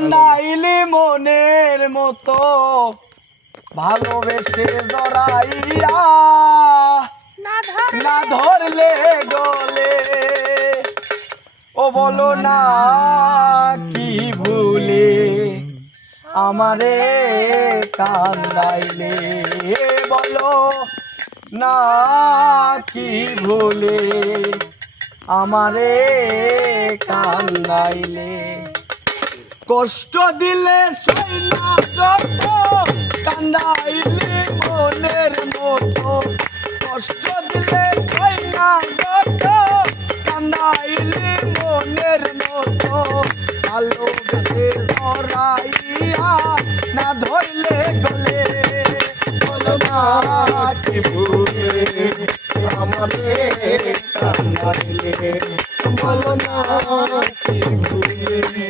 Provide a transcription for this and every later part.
কান্দাইলি মনের মতো ভালোবেসে জড়াইয়া না ধরলে গলে ও বলো না কি ভুলে আমারে কান্দাইলে বলো না কি ভুলে আমারে কান্দাইলে কষ্ট দিলে সইনা যত কান্দাইলে মনের মতো কষ্ট দিলে সইনা যত কান্দাইলে মনের মতো ভালোবেসে ধরাইয়া না ধরলে গলে বলো না কি ভুলে আমারে কান্দাইলে বলো না কি ভুলে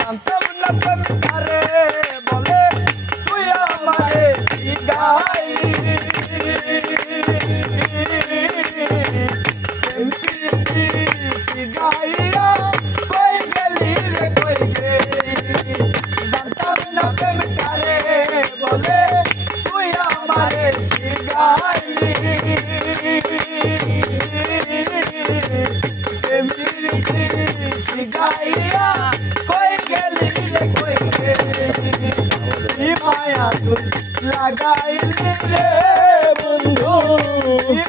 জানতাম না প্রেমকারে বলে তুই আমারে শিখাইলি শিখাইয়া কই গেলি রে কই গেলি জানতাম না প্রেমকারে বলে তুই আমারে শিখাইলি শিখাইয়া কই গেলি রে কই গেলি মায়া তুই লাগাইলি রে বন্ধু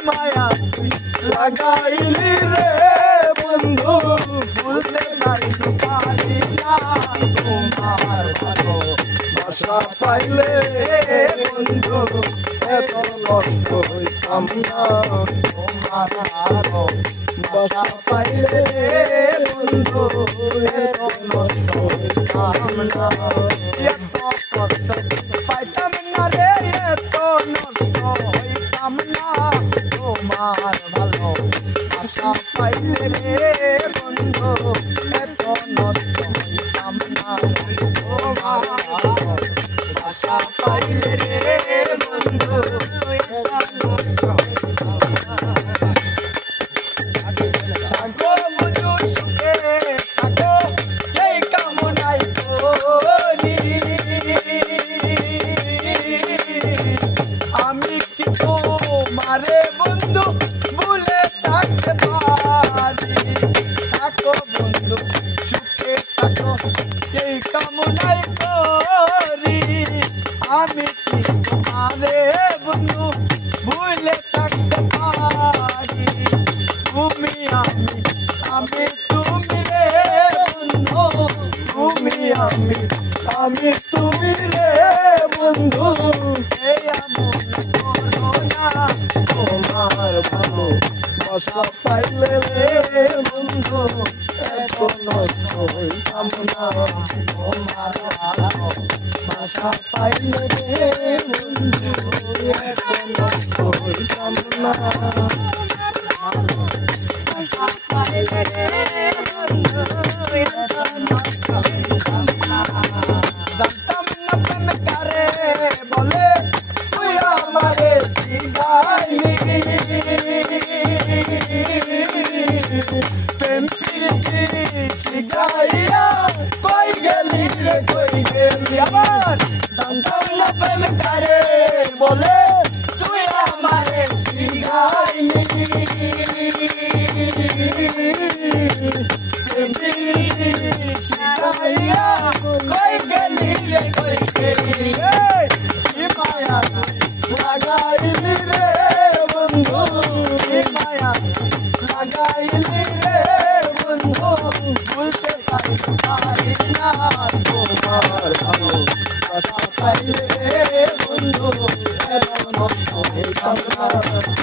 মায়া তুই লাগাইলি রে বন্ধু ভুলতে পারি না তোমার ভালো ভাষা পাইলে বন্ধু এত কষ্ট হইতাম না তোমার ভালো ভাষা পাইলে বন্ধু এত কষ্ট হইতাম না এত কষ্ট পাইতাম না রে এত নষ্ট হইতাম না তোমার ভালো ভাষা পাইলে রে বন্ধু এত নষ্ট হইতাম না তোমার ভালো ভাষা পাইলে রে বন্ধু এত নষ্ট হইতাম না সাগর বুঝু সুখে থাকো এই কামনাই করি আমি কি তোমারে বন্ধু ভুলে থাকতে পারি থাকো বন্ধু সুখে থাকো এই কামনাই করি আমি কি তোমারে বন্ধু ভুলে থাকতে পারি তুমি আমি তুমি রে বন্ধু তুমি আমি তুমি রে বন্ধু এই এমন করো না তোমার ভালো ভাষা পাইলে রে বন্ধু এত নষ্ট হইতাম না তোমার ভালো ভাষা পাইলে রে বন্ধু এত নষ্ট হইতাম না জানতাম না প্রেমকারে বলে তুই আমারে শিখাইলি প্রেম প্রীতি শিখাইয়া কই গেলি রে কই গেলি আবার জানতাম না প্রেমকারে বলে তুই আমারে শিখাইলি শিখাইয়া কই গেলি রে কই গেলি মায়া লাগাইলি রে বন্ধু মায়া লাগাইলি রে বন্ধু ভুলতে পারি না তোমার ভালো ভাষা পাইলে বন্ধু এত নষ্ট হইতাম না